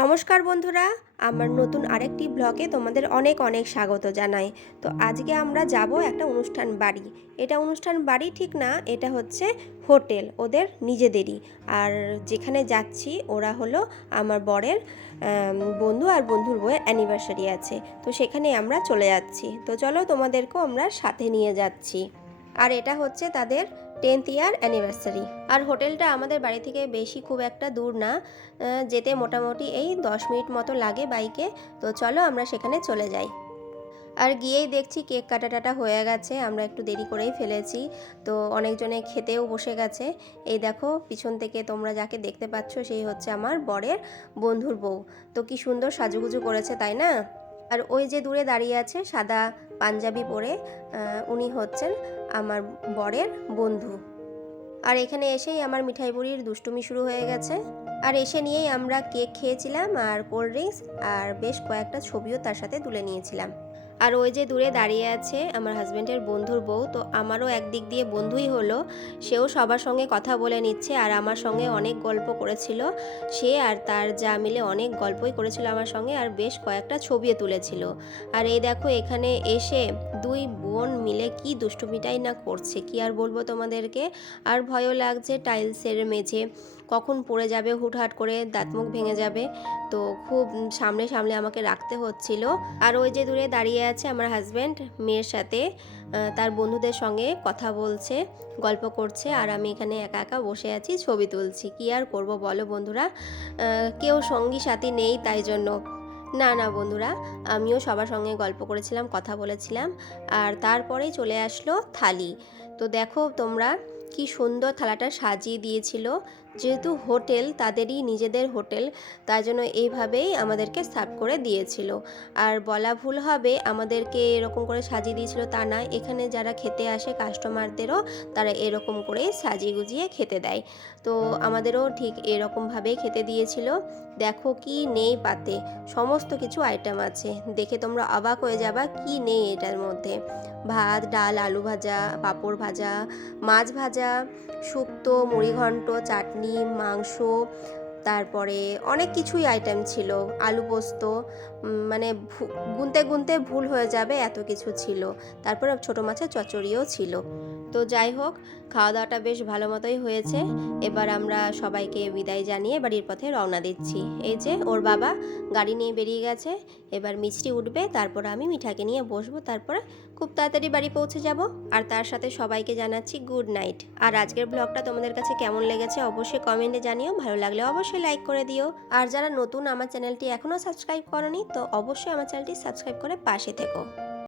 নমস্কার বন্ধুরা, আমার নতুন আরেকটি ব্লগে তোমাদের অনেক অনেক স্বাগত জানাই। তো আজকে আমরা যাব একটা অনুষ্ঠান বাড়ি। এটা অনুষ্ঠান বাড়ি ঠিক না, এটা হচ্ছে হোটেল, ওদের নিজেদেরই। আর যেখানে যাচ্ছি ওরা হলো আমার বরের বন্ধু, আর বন্ধুর বউয়ের অ্যানিভার্সারি আছে, তো সেখানে আমরা চলে যাচ্ছি। তো চলো তোমাদেরকেও আমরা সাথে নিয়ে যাচ্ছি। আর এটা হচ্ছে তাদের 10th ইয়ার অ্যানিভার্সারি। আর হোটেলটা আমাদের বাড়ি থেকে বেশি খুব একটা দূর না, যেতে মোটামুটি এই 10 মিনিট মতো লাগে বাইকে। তো চলো আমরা সেখানে চলে যাই। আর গিয়েই দেখছি কেক কাটা হয়ে গেছে, আমরা একটু দেরি করেই ফেলেছি। তো অনেকজনে খেতেও বসে গেছে। এই দেখো পিছন থেকে তোমরা যাকে দেখতে পাচ্ছ সেই হচ্ছে আমার বরের বন্ধুর বউ। তো কি সুন্দর সাজুগুজু করেছে, তাই না? আর ওই যে দূরে দাঁড়িয়ে আছে সাদা পাঞ্জাবি পরে, উনি হচ্ছেন আমার বরের বন্ধু। আর এখানে এসেই আমার মিঠাই বুড়ির দুষ্টুমি শুরু হয়ে গেছে। আর এসে নিয়েই আমরা কেক খেয়েছিলাম আর কোল্ড ড্রিঙ্কস, আর বেশ কয়েকটা ছবিও তার সাথে তুলে নিয়েছিলাম। আর ওই যে দূরে দাঁড়িয়ে আছে আমার হাজব্যান্ডের বন্ধুর বউ, তো আমারও একদিক দিয়ে বন্ধুই হলো। সেও সবার সঙ্গে কথা বলে নিচ্ছে আর আমার সঙ্গে অনেক গল্প করেছিল। সে আর তার যা মিলে অনেক গল্পই করেছিল আমার সঙ্গে, আর বেশ কয়েকটা ছবিও তুলেছিল। আর এই দেখো এখানে এসে দুই বোন মিলে কি দুষ্টুমিটাই না করছে, কি আর বলবো তোমাদেরকে। আর ভয়ও লাগছে, টাইলসের মেঝে কখন পড়ে যাবে, হুটহাট করে দাঁত মুখ ভেঙে যাবে। তো খুব সামনে সামনে আমাকে রাখতে হচ্ছিল। আর ওই যে দূরে দাঁড়িয়ে আছে আমার হাজব্যান্ড মেয়ের সাথে, তার বন্ধুদের সঙ্গে কথা বলছে, গল্প করছে, আর আমি এখানে একা একা বসে আছি ছবি তুলছি। কি আর করব বলো বন্ধুরা, কেউ সঙ্গী সাথী নেই, তাই জন্য। না না বন্ধুরা, আমিও সবার সঙ্গে গল্প করেছিলাম, কথা বলেছিলাম। আর তারপরেই চলে আসলো থালি। তো দেখো তোমরা কি সুন্দর থালাটা সাজিয়ে দিয়েছিল। যেহেতু হোটেল, তাদেরই নিজেদের হোটেল, তাই জন্য এইভাবেই আমাদেরকে সার্ভ করে দিয়েছিল। আর বলা ভুল হবে, আমাদেরকে এরকম করে সাজিয়ে দিয়েছিল তা না, এখানে যারা খেতে আসে কাস্টমারদেরও তারা এরকম করেই সাজিয়ে গুজিয়ে খেতে দেয়। তো আমাদেরও ঠিক এরকমভাবেই খেতে দিয়েছিল। দেখো কি নেই পাতে, সমস্ত কিছু আইটেম আছে, দেখে তোমরা অবাক হয়ে যাবা কি নেই এটার মধ্যে। ভাত, ডাল, আলু ভাজা, পাঁপড় ভাজা, মাছ ভাজা, শুক্তো, মুড়িঘণ্ট, চাটনি, মাংস, তারপরে অনেক কিছুই আইটেম ছিল, আলু পোস্ত, মানে গুনতে গুনতে ভুল হয়ে যাবে এত কিছু ছিল। তারপরে ছোটো মাছের চচ্চড়িও ছিল। তো যাই হোক, খাওয়া দাওয়াটা বেশ ভালো মতোই হয়েছে। এবার আমরা সবাইকে বিদায় জানিয়ে বাড়ির পথে রওনা দিচ্ছি। এই যে ওর বাবা গাড়ি নিয়ে বেরিয়ে গেছে, এবার মিষ্টি উঠবে, তারপর আমি মিঠাকে নিয়ে বসবো, তারপরে খুব তাড়াতাড়ি বাড়ি পৌঁছে যাব। আর তার সাথে সবাইকে জানাচ্ছি গুড নাইট। আর আজকের ব্লগটা তোমাদের কাছে কেমন লেগেছে অবশ্যই কমেন্টে জানিও, ভালো লাগলে অবশ্যই লাইক করে দিও। আর যারা নতুন আমার চ্যানেলটি এখনও সাবস্ক্রাইব করনি, তো অবশ্যই আমার চ্যানেলটি সাবস্ক্রাইব করে পাশে থেকো।